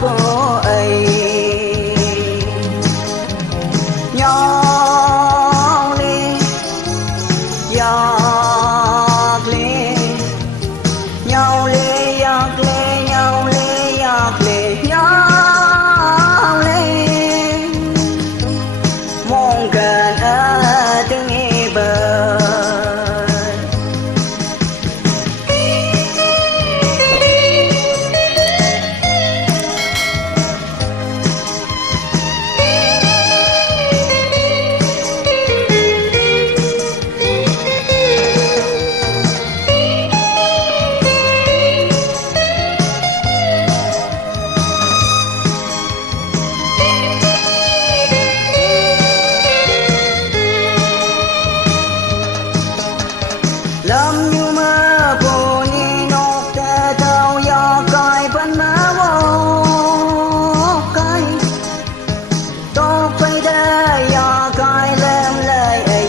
phố ấy nhau lên giọt lên nhau lên giọt lên nhau lên giọt lên nhau lên mong gần ở từng bờ lâm như mơ phù ni nốt tê thâu do coi vẫn mơ vô coi tốt phải đây do coi lên lời ấy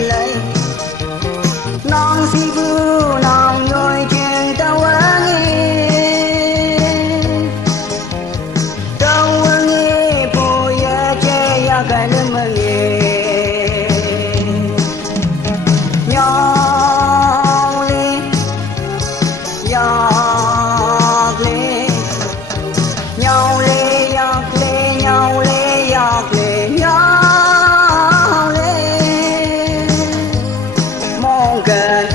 lời non si vu non người chuyện tao nghe phù ya che ya cái lên mơ nghe nhau lên giọt lên nhau lên giọt lên nhau lên giọt lên nhau lên mong gần